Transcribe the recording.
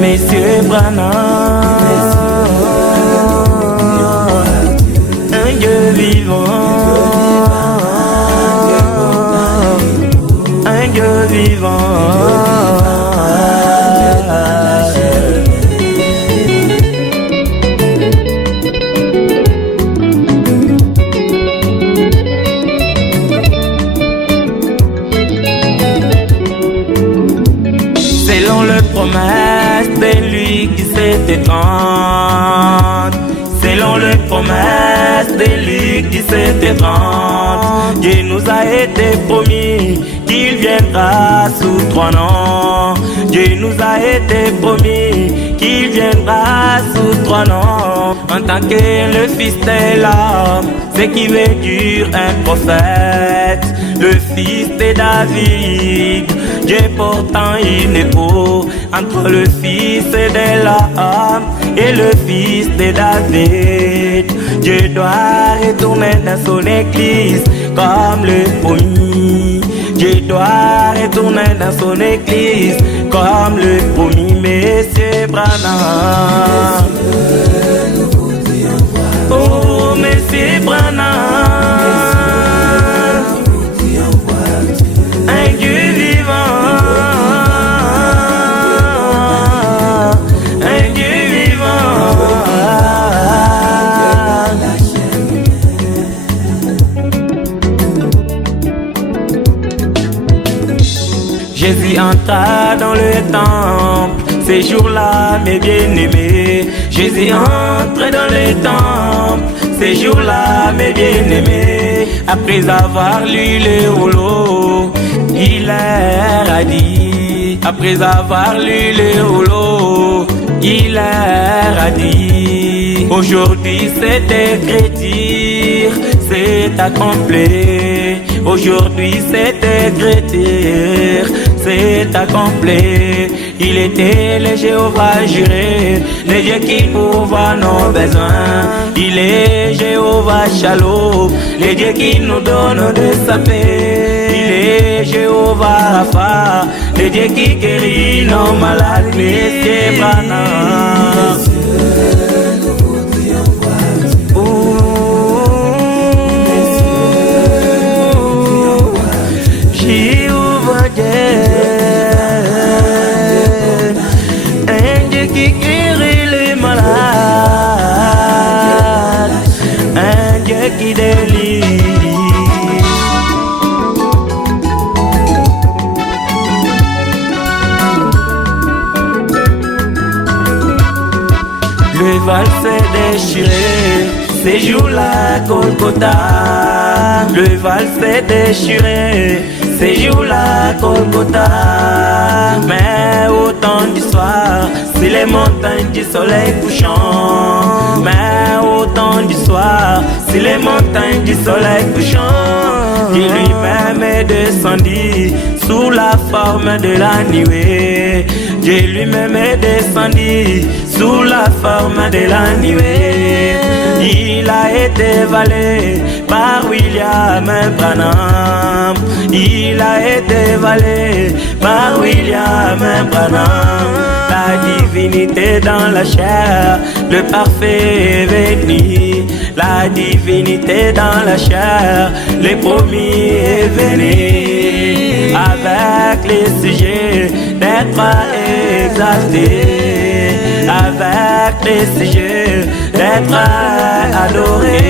Messieurs Branham, un Dieu vivant, un Dieu vivant. Selon le promesse de Luc 17:30, selon le promesse de Luc 17:30, Dieu nous a été promis qu'il viendra sous 3 noms. Dieu nous a été promis qu'il viendra sous 3 noms. En tant que le fils de l'homme, ce qui veut dire un prophète, le fils de David. Dieu portant une épaule entre le fils de l'homme et le fils de David. Dieu doit retourner dans son église comme le promis. Dieu doit retourner dans son église comme le promis. Messieurs Branham, oh Messieurs Branham, un Dieu vivant, un Dieu vivant. Jésus entra dans le temple, ces jours-là, mes bien-aimés. Jésus entre dans le temple, ces jours-là, mes bien-aimés. Après avoir lu le rouleau, il leur a dit. Après avoir lu le rouleau, il leur a dit. Aujourd'hui cette écriture s'est accomplie. Aujourd'hui cette écriture s'est accomplie. Il était le Jéhovah Jireh, le Dieu qui pourvoit nos besoins. Il est Jéhovah Shalom, le Dieu qui nous donne de sa paix. Il est Jéhovah Rapha, le Dieu qui guérit nos malades. Messieurs Branham, Jéhovah Dieu, un Dieu qui guérit les malades, un Dieu qui délivre. Le val s'est déchiré, ces jours-là, Golgotha. Le val s'est déchiré, ces jours-là, Golgotha. Mais au temps du soir, c'est les montagnes du soleil couchant. Mais au temps du soir, c'est les montagnes du soleil couchant. Qui lui-même est descendu sous la forme de la nuée. Dieu lui-même est descendu sous la forme de la nuée. Il a été valé par William Branham. Il a été valé par William Branham. La divinité dans la chair, le parfait est venu. La divinité dans la chair, le promis est venu. Avec les sujets d'être exalté, avec les sujets d'être adoré.